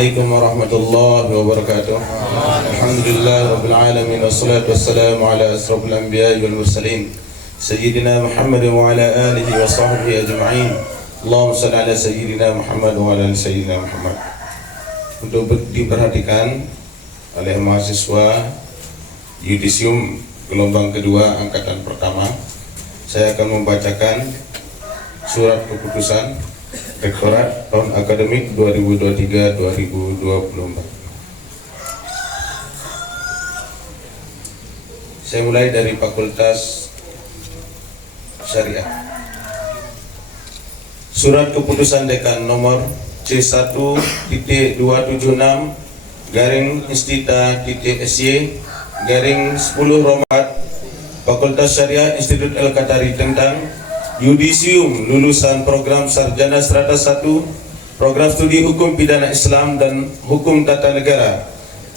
Assalamualaikum warahmatullahi wabarakatuh. Alhamdulillah rabbil alamin wassalatu wassalamu ala asrofil anbiya'i wal mursalin Sayyidina Muhammad wa ala alihi wa sahbihi ajma'in. Allahumma salli ala Sayyidina Muhammad wa ala ali Sayyidina Muhammad. Untuk diperhatikan oleh mahasiswa Yudisium gelombang kedua angkatan pertama, saya akan membacakan surat keputusan Rektorat tahun akademik 2023-2024. Saya mulai dari Fakultas Syariah. Surat keputusan Dekan nomor C1.276/Instita.SY/10 Romat Fakultas Syariah Institut Al-Qatari tentang Yudisium lulusan program Sarjana Strata 1 Program Studi Hukum Pidana Islam dan Hukum Tata Negara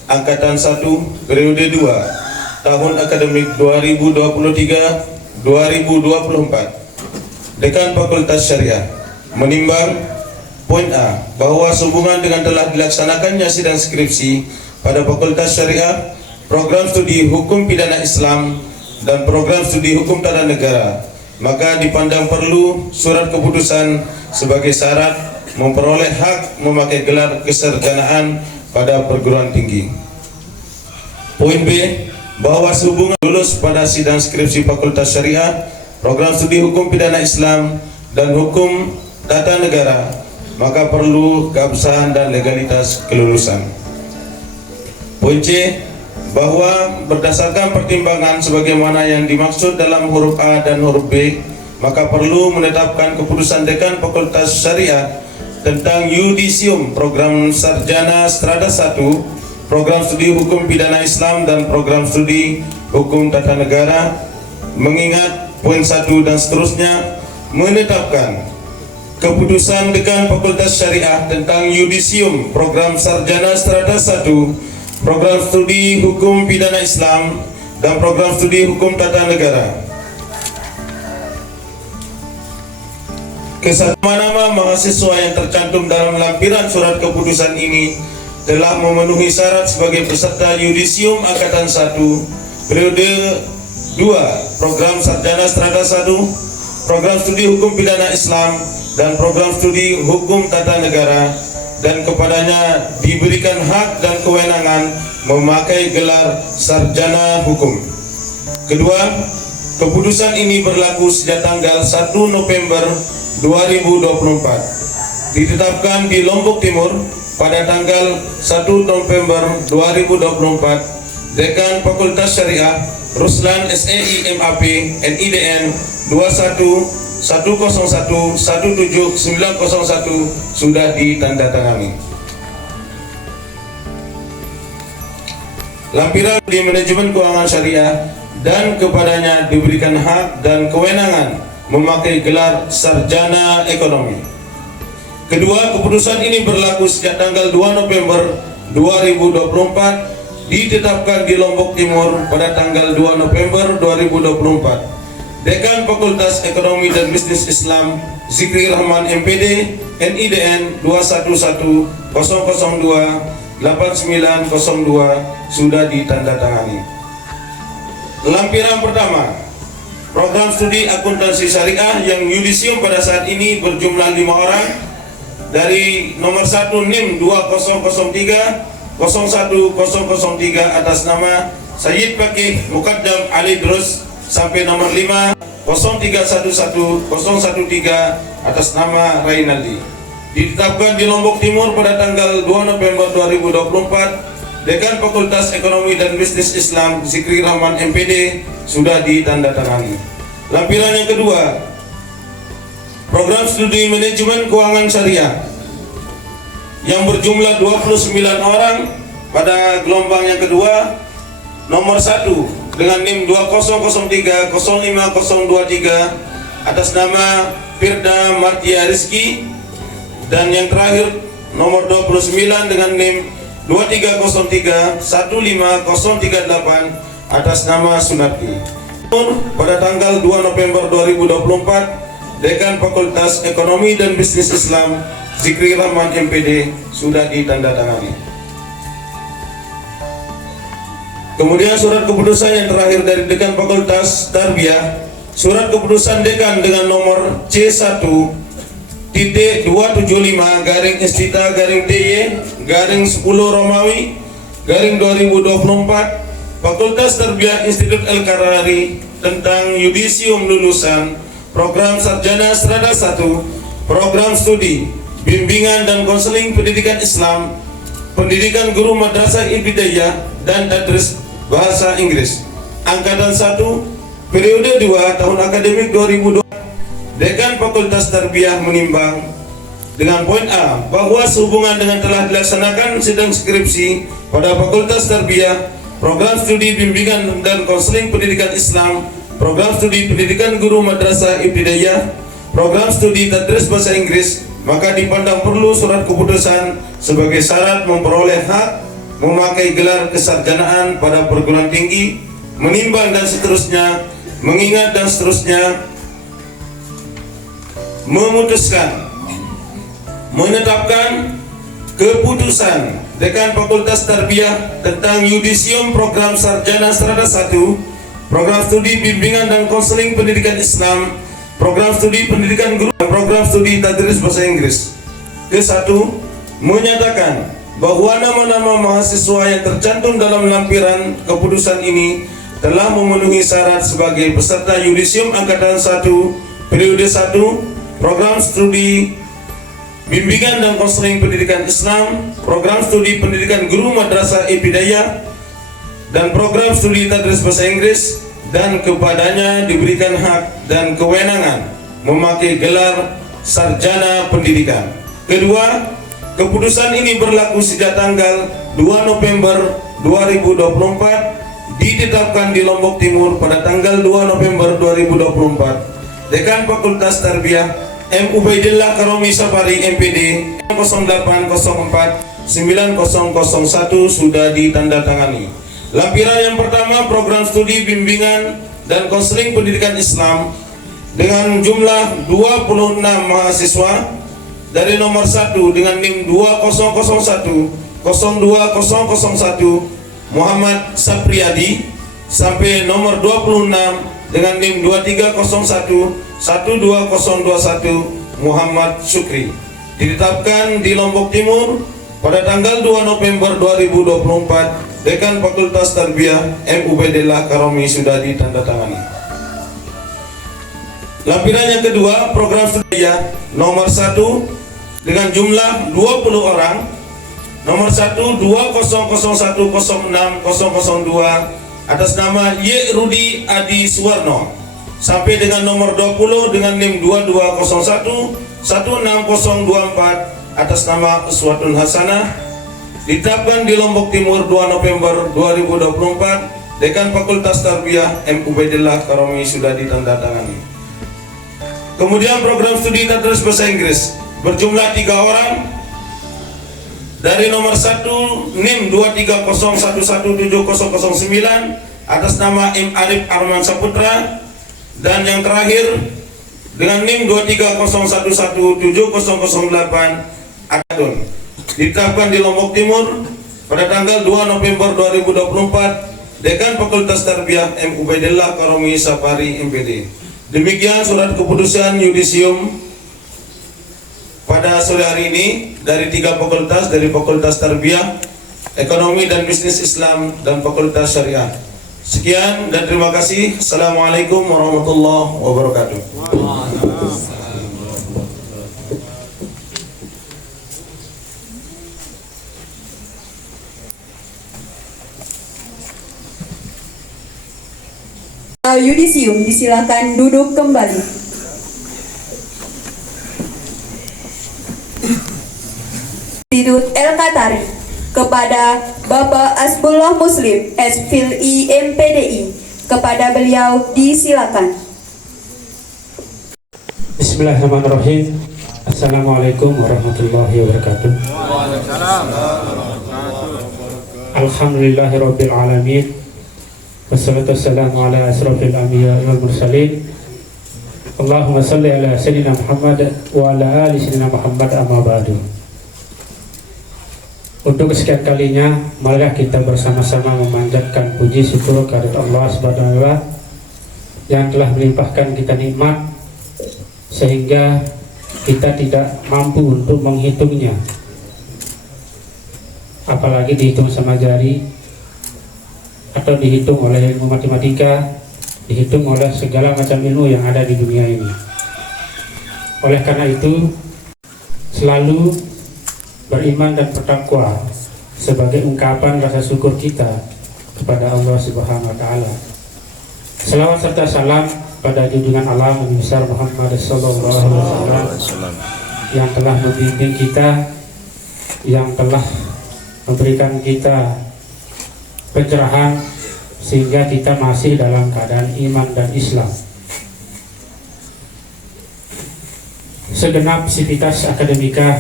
Angkatan 1 Periode 2 Tahun Akademik 2023-2024. Dekan Fakultas Syariah menimbang poin A, bahwa sehubungan dengan telah dilaksanakannya sidang skripsi pada Fakultas Syariah, Program Studi Hukum Pidana Islam dan Program Studi Hukum Tata Negara, maka dipandang perlu surat keputusan sebagai syarat memperoleh hak memakai gelar kesarjanaan pada perguruan tinggi. Poin B, bahwa sehubungan lulus pada sidang skripsi Fakultas Syariah, Program Studi Hukum Pidana Islam dan Hukum Tata Negara, maka perlu keabsahan dan legalitas kelulusan. Poin C, bahwa berdasarkan pertimbangan sebagaimana yang dimaksud dalam huruf A dan huruf B, maka perlu menetapkan keputusan Dekan Fakultas Syariah tentang Yudisium Program Sarjana Strata 1 Program Studi Hukum Pidana Islam dan Program Studi Hukum Tata Negara, mengingat poin 1 dan seterusnya, menetapkan keputusan Dekan Fakultas Syariah tentang Yudisium Program Sarjana Strata 1 Program Studi Hukum Pidana Islam dan Program Studi Hukum Tata Negara. Nama mahasiswa yang tercantum dalam lampiran surat keputusan ini telah memenuhi syarat sebagai peserta Yudisium Angkatan 1 Periode 2 Program Sarjana Strata 1 Program Studi Hukum Pidana Islam dan Program Studi Hukum Tata Negara, dan kepadanya diberikan hak dan kewenangan memakai gelar sarjana hukum. Kedua, keputusan ini berlaku sejak tanggal 1 November 2024, ditetapkan di Lombok Timur pada tanggal 1 November 2024. Dekan Fakultas Syariah Ruslan SEI MAP NIDN 21.101.17901 sudah ditandatangani. Lampiran di manajemen keuangan syariah dan kepadanya diberikan hak dan kewenangan memakai gelar sarjana ekonomi. Kedua, keputusan ini berlaku sejak tanggal 2 November 2024, ditetapkan di Lombok Timur pada tanggal 2 November 2024. Dekan Fakultas Ekonomi dan Bisnis Islam Zikri Rahman MPD NIDN 2110028902 sudah ditandatangani. Lampiran pertama, Program Studi Akuntansi Syariah yang Yudisium pada saat ini berjumlah 5 orang dari nomor 1 NIM 2003 01003 atas nama Sayyid Fakih Muqaddam Ali Drus sampai nomor 5 0311 013 atas nama Rainaldi, ditetapkan di Lombok Timur pada tanggal 2 November 2024. Dekan Fakultas Ekonomi dan Bisnis Islam Zikri Rahman MPD sudah ditandatangani. Lampiran yang kedua, Program Studi Manajemen Keuangan Syariah yang berjumlah 29 orang pada gelombang yang kedua, nomor 1 dengan NIM 2003 05023 atas nama Firda Martia Rizki, dan yang terakhir nomor 29 dengan NIM 2303 15038 atas nama Sunarti. Pada tanggal 2 November 2024, Dekan Fakultas Ekonomi dan Bisnis Islam Zikri Rahman MPD sudah ditandatangani. Kemudian surat keputusan yang terakhir dari Dekan Fakultas Tarbiyah, surat keputusan Dekan dengan nomor C1.275/Istita/TY/10 Romawi /2024 Fakultas Tarbiyah Institut El-Karari tentang yudisium lulusan program sarjana strata 1 program studi bimbingan dan konseling pendidikan Islam, pendidikan guru madrasah ibtidaiyah dan tadris bahasa Inggris angkatan 1 periode 2 tahun akademik 2020. Dekan Fakultas Tarbiyah menimbang dengan poin A bahwa sehubungan dengan telah dilaksanakan sidang skripsi pada Fakultas Tarbiyah program studi bimbingan dan konseling pendidikan Islam, program studi pendidikan guru madrasah ibtidaiyah, program studi tadris bahasa Inggris, maka dipandang perlu surat keputusan sebagai syarat memperoleh hak memakai gelar kesarjanaan pada perguruan tinggi, menimbang dan seterusnya, mengingat dan seterusnya, memutuskan, menetapkan keputusan Dekan Fakultas Tarbiyah tentang yudisium program sarjana strata 1 program studi bimbingan dan konseling pendidikan Islam, program studi pendidikan guru, dan program studi tadris bahasa Inggris. Ke-1, menyatakan bahwa nama-nama mahasiswa yang tercantum dalam lampiran keputusan ini telah memenuhi syarat sebagai peserta yudisium angkatan 1 periode 1 program studi bimbingan dan konseling pendidikan Islam, program studi pendidikan guru madrasah ibtidaiyah, dan program studi tadris bahasa Inggris, dan kepadanya diberikan hak dan kewenangan memakai gelar sarjana pendidikan. Kedua, keputusan ini berlaku sejak tanggal 2 November 2024, ditetapkan di Lombok Timur pada tanggal 2 November 2024. Dekan Fakultas Tarbiyah M. Ubaidillah Karomi Safari MPD 0804 9001 sudah ditandatangani. Lampiran yang pertama program studi bimbingan dan konseling pendidikan Islam dengan jumlah 26 mahasiswa dari nomor 1 dengan NIM 2001 02001 Muhammad Sapriyadi sampai nomor 26 dengan NIM 2301 12021 Muhammad Syukri, ditetapkan di Lombok Timur pada tanggal 2 November 2024. Dekan Fakultas Tarbiyah M. Ubaidillah Karomi sudah ditandatangani. Lampiran yang kedua program studi nomor 1 dengan jumlah 20 orang, nomor 1 2001060002 atas nama Y. Rudi Adi Suwarno sampai dengan nomor 20 dengan NIM 2201 16024 atas nama Uswatun Hasanah, ditetapkan di Lombok Timur 2 November 2024. Dekan Fakultas Tarbiyah M. Ubaidillah Karomi sudah ditandatangani. Kemudian program studi tadris bahasa Inggris berjumlah 3 orang dari nomor 1 NIM 230117009 atas nama M. Arif Arman Saputra, dan yang terakhir dengan NIM 230117008 Adun, ditetapkan di Lombok Timur pada tanggal 2 November 2024. Dekan Fakultas Tarbiyah M. Ubaidillah Karomi Safari MPD. Demikian surat keputusan yudisium pada sore hari ini dari 3 fakultas, dari Fakultas Tarbiyah, Ekonomi dan Bisnis Islam, dan Fakultas Syariah. Sekian dan terima kasih. Assalamualaikum warahmatullahi wabarakatuh. Yudisium disilakan duduk kembali. Institut El-Karari kepada Bapak Asbullah Muslim S.Phil.I. MPDI, kepada beliau disilakan. Bismillahirrahmanirrahim. Assalamualaikum warahmatullahi wabarakatuh. Alhamdulillahirabbil alamin. Wassalatu wassalamu ala asrofil anbiya wal mursalin Allahumma salli ala sayyidina Muhammad wa ala ali sayyidina Muhammad, amma ba'du. Untuk kesekian kalinya, marilah kita bersama-sama memanjatkan puji syukur kehadirat Allah Subhanahu wa taala yang telah melimpahkan kita nikmat sehingga kita tidak mampu untuk menghitungnya, apalagi dihitung sama jari atau dihitung oleh ilmu matematika, dihitung oleh segala macam ilmu yang ada di dunia ini. Oleh karena itu, selalu beriman dan bertakwa sebagai ungkapan rasa syukur kita kepada Allah Subhanahu wa taala. Selawat serta salam pada junjungan Allah Nabi besar Muhammad sallallahu alaihi wasallam yang telah membimbing kita, yang telah memberikan kita pencerahan sehingga kita masih dalam keadaan iman dan Islam. Segenap sivitas akademika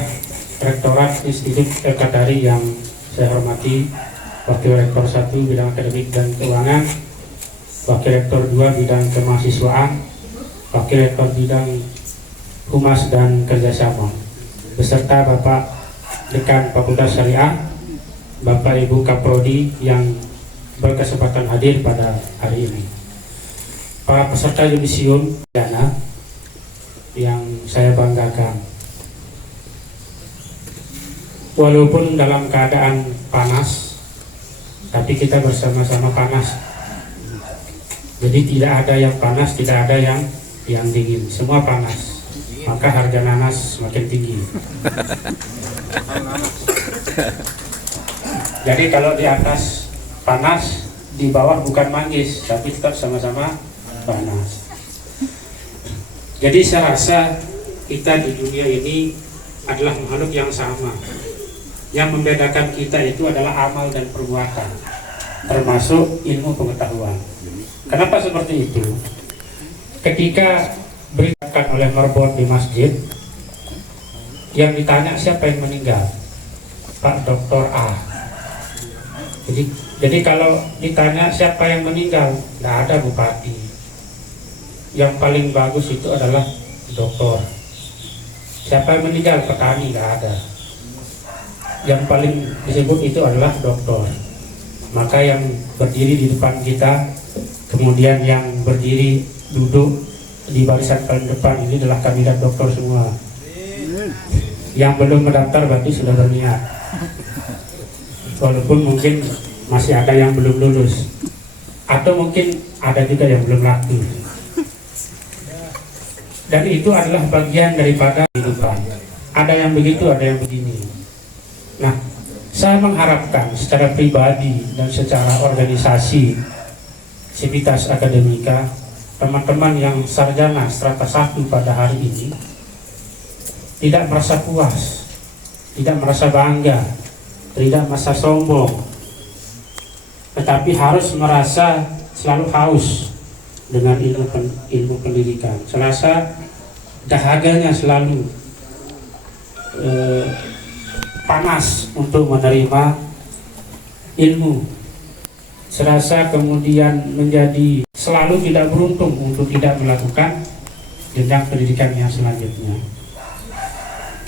Rektorat Institut El-Qadari yang saya hormati, Wakil Rektor 1 bidang akademik dan keuangan, Wakil Rektor 2 bidang kemahasiswaan, Wakil Rektor bidang humas dan kerjasama, beserta Bapak Dekan Fakultas Syariah, Bapak Ibu Kaprodi yang berkesempatan hadir pada hari ini, para peserta yudisium dana yang saya banggakan. Walaupun dalam keadaan panas, tapi kita bersama-sama panas. Jadi tidak ada yang panas, tidak ada yang dingin, semua panas. Maka harga nanas semakin tinggi. Jadi kalau di atas panas, di bawah bukan manggis, tapi tetap sama-sama panas. Jadi saya rasa kita di dunia ini adalah makhluk yang sama. Yang membedakan kita itu adalah amal dan perbuatan, termasuk ilmu pengetahuan. Kenapa seperti itu? Ketika beritakan oleh marbot di masjid, yang ditanya siapa yang meninggal? Pak Dr. A. Jadi kalau ditanya siapa yang meninggal, tidak ada bupati. Yang paling bagus itu adalah doktor. Siapa yang meninggal? Petani, tidak ada. Yang paling disebut itu adalah doktor. Maka yang berdiri di depan kita, kemudian yang berdiri duduk di barisan paling depan ini adalah kandidat doktor semua. Yang belum mendaftar berarti sudah berniat. Walaupun mungkin masih ada yang belum lulus, atau mungkin ada juga yang belum laku. Dan itu adalah bagian daripada kehidupan. Ada yang begitu, ada yang begini. Nah, saya mengharapkan secara pribadi dan secara organisasi sivitas akademika, teman-teman yang sarjana strata 1 pada hari ini tidak merasa puas, tidak merasa bangga, tidak merasa sombong, tetapi harus merasa selalu haus dengan ilmu pendidikan. Serasa dahaganya selalu panas untuk menerima ilmu. Serasa kemudian menjadi selalu tidak beruntung untuk tidak melakukan jenjang pendidikan yang selanjutnya.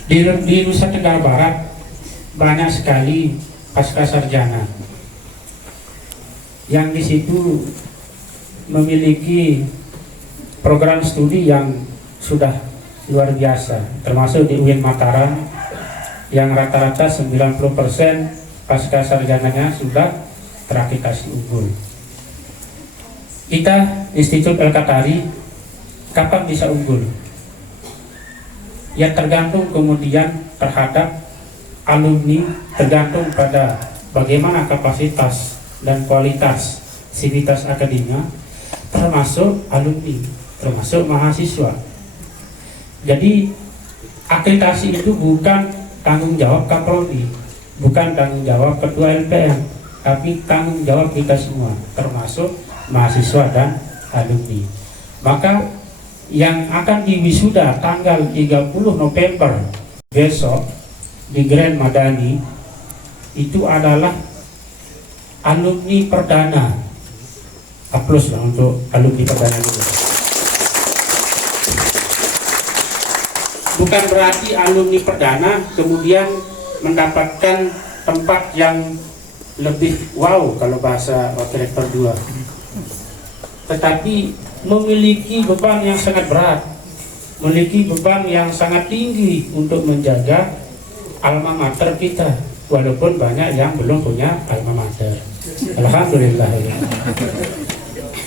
Di Nusa Tenggara Barat banyak sekali pasca sarjana yang di situ memiliki program studi yang sudah luar biasa, termasuk di UIN Mataram yang rata-rata 90% pasca sarjananya sudah terakreditasi unggul. Kita Institut El-Qadari kapan bisa unggul? Ya tergantung kemudian terhadap alumni, tergantung pada bagaimana kapasitas dan kualitas sivitas akademia, termasuk alumni, termasuk mahasiswa. Jadi akreditasi itu bukan tanggung jawab Kaprodi, bukan tanggung jawab Ketua LPM, tapi tanggung jawab kita semua, termasuk mahasiswa dan alumni. Maka yang akan diwisuda tanggal 30 November besok di Grand Madani itu adalah alumni perdana. Aplaus lah untuk alumni perdana ini. bukan berarti alumni perdana kemudian mendapatkan tempat yang lebih wow kalau bahasa wakil rektor 2, tetapi memiliki beban yang sangat berat, memiliki beban yang sangat tinggi untuk menjaga alma mater kita, walaupun banyak yang belum punya alma mater. Alhamdulillah ya.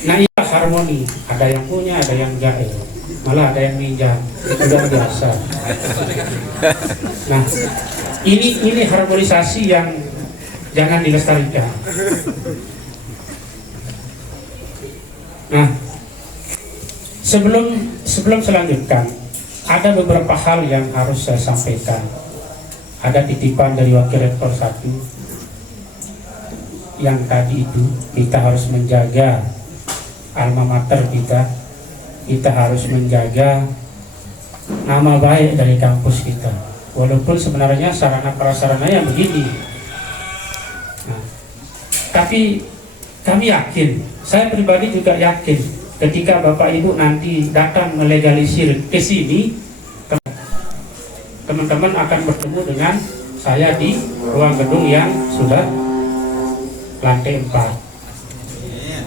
Nah, ini harmoni, ada yang punya, ada yang enggak ya. Malah ada yang minjam, sudah biasa. Nah, ini harmonisasi yang jangan dilestarikan. Nah, sebelum selanjutkan, ada beberapa hal yang harus saya sampaikan. Ada titipan dari wakil rektor 1 yang tadi itu, kita harus menjaga alma mater kita harus menjaga nama baik dari kampus kita, walaupun sebenarnya sarana prasarananya begini. Nah, tapi kami yakin, saya pribadi juga yakin, ketika Bapak Ibu nanti datang melegalisir ke sini, teman-teman akan bertemu dengan saya di ruang gedung yang sudah lantai 4.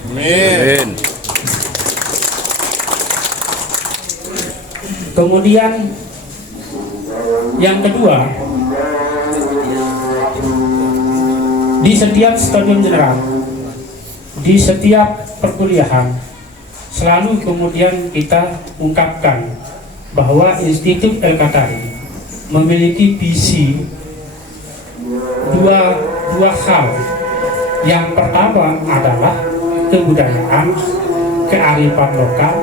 Amin. Kemudian yang kedua, di setiap stadium general, di setiap perkuliahan, selalu kemudian kita ungkapkan bahwa Institut El-Qatari memiliki visi dua hal. Yang pertama adalah kebudayaan, kearifan lokal,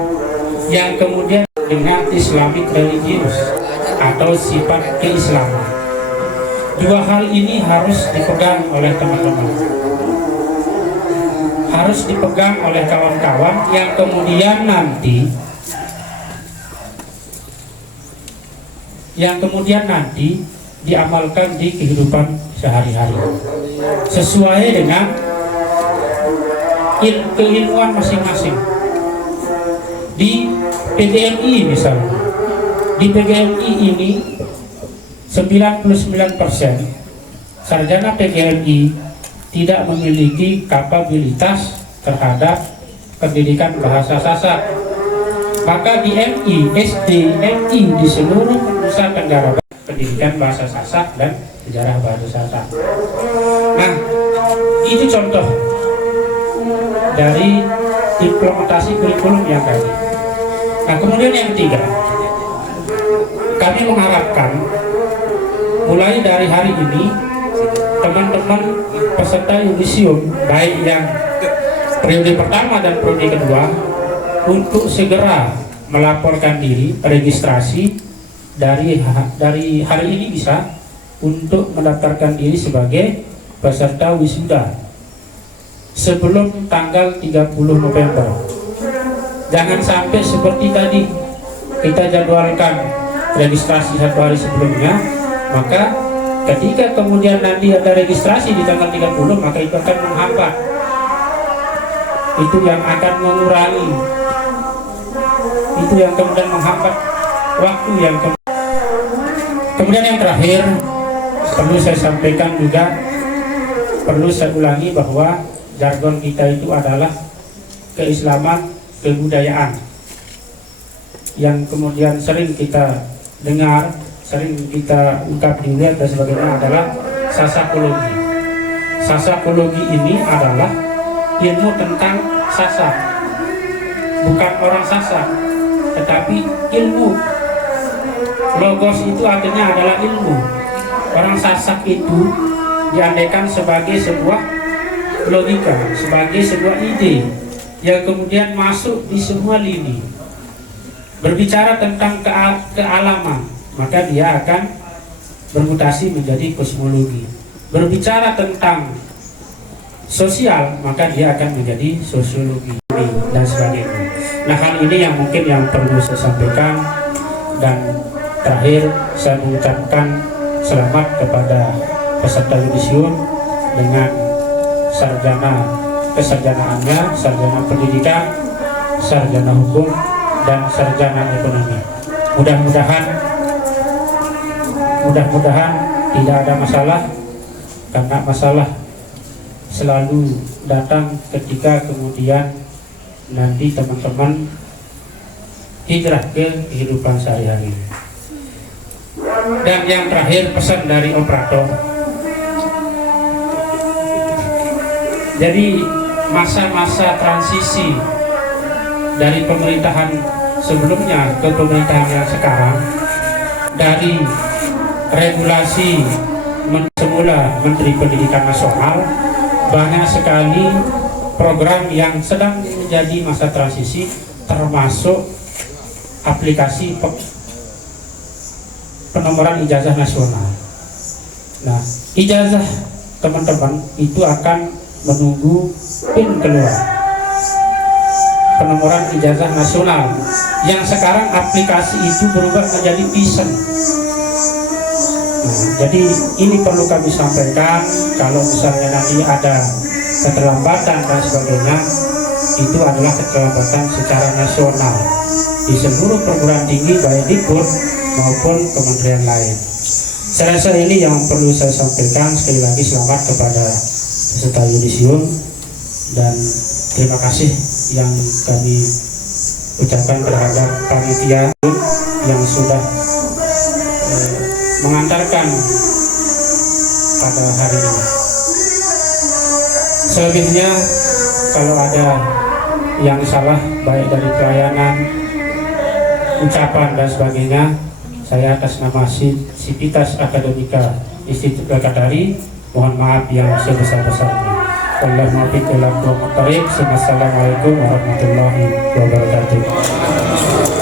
yang kemudian dengan Islamic religius atau sifat keislaman. Dua hal ini harus dipegang oleh teman-teman, harus dipegang oleh kawan-kawan yang kemudian nanti diamalkan di kehidupan sehari-hari sesuai dengan keilmuan masing-masing. Di PGMI misalnya, di PGMI ini 99% sarjana PGMI tidak memiliki kapabilitas terhadap pendidikan bahasa Sasak. Maka di MI, SD, MI di seluruh Nusa Tenggara Barat pendidikan bahasa Sasak dan sejarah bahasa Sasak. Nah, itu contoh dari implementasi kurikulum yang tadi. Nah, kemudian yang ketiga, kami mengharapkan mulai dari hari ini teman-teman peserta yudisium, baik yang periode pertama dan periode kedua, untuk segera melaporkan diri registrasi dari hari ini bisa untuk mendaftarkan diri sebagai peserta wisuda sebelum tanggal 30 November. Jangan sampai seperti tadi kita jadwalkan registrasi 1 hari sebelumnya, maka ketika kemudian nanti ada registrasi di tanggal 30, maka itu akan menghambat, itu yang akan mengurangi, itu yang kemudian menghambat waktu yang kemudian yang terakhir perlu saya sampaikan juga, perlu saya ulangi bahwa jargon kita itu adalah keislaman kebudayaan, yang kemudian sering kita dengar, sering kita ungkap di web dan sebagainya adalah sasakologi. Sasakologi ini adalah ilmu tentang Sasak, bukan orang Sasak, tetapi ilmu. Logos itu artinya adalah ilmu. Orang Sasak itu diandaikan sebagai sebuah logika, sebagai sebuah ide yang kemudian masuk di semua lini. Berbicara tentang kealaman, maka dia akan bermutasi menjadi kosmologi. Berbicara tentang sosial, maka dia akan menjadi sosiologi dan sebagainya. Nah, hal ini yang mungkin yang perlu saya sampaikan. Dan terakhir saya mengucapkan selamat kepada peserta yudisium dengan kesarjanaannya, sarjana pendidikan, sarjana hukum, dan sarjana ekonomi. Mudah-mudahan Mudah-mudahan tidak ada masalah, karena masalah selalu datang ketika kemudian nanti teman-teman hijrah ke kehidupan sehari-hari. Dan yang terakhir, pesan dari operator. Jadi masa-masa transisi dari pemerintahan sebelumnya ke pemerintahan yang sekarang, dari regulasi semula Menteri Pendidikan Nasional, banyak sekali program yang sedang menjadi masa transisi, termasuk aplikasi penomoran ijazah nasional. Nah, ijazah teman-teman itu akan menunggu PIN keluar, penomoran ijazah nasional, yang sekarang aplikasi itu berubah menjadi PISM. Nah, jadi ini perlu kami sampaikan, kalau misalnya nanti ada keterlambatan dan sebagainya, itu adalah keterlambatan secara nasional di seluruh perguruan tinggi, baik Dikbud maupun kementerian lain. Saya rasa ini yang perlu saya sampaikan. Sekali lagi selamat kepada peserta yudisium, dan terima kasih yang kami ucapkan terhadap panitia yang sudah mengantarkan pada hari ini. Selebihnya kalau ada yang salah baik dari pelayanan, ucapan dan sebagainya, saya atas nama Sivitas Akademika Institut Al-Qadari mohon maaf yang sebesar-besarnya. Assalamualaikum warahmatullahi wabarakatuh.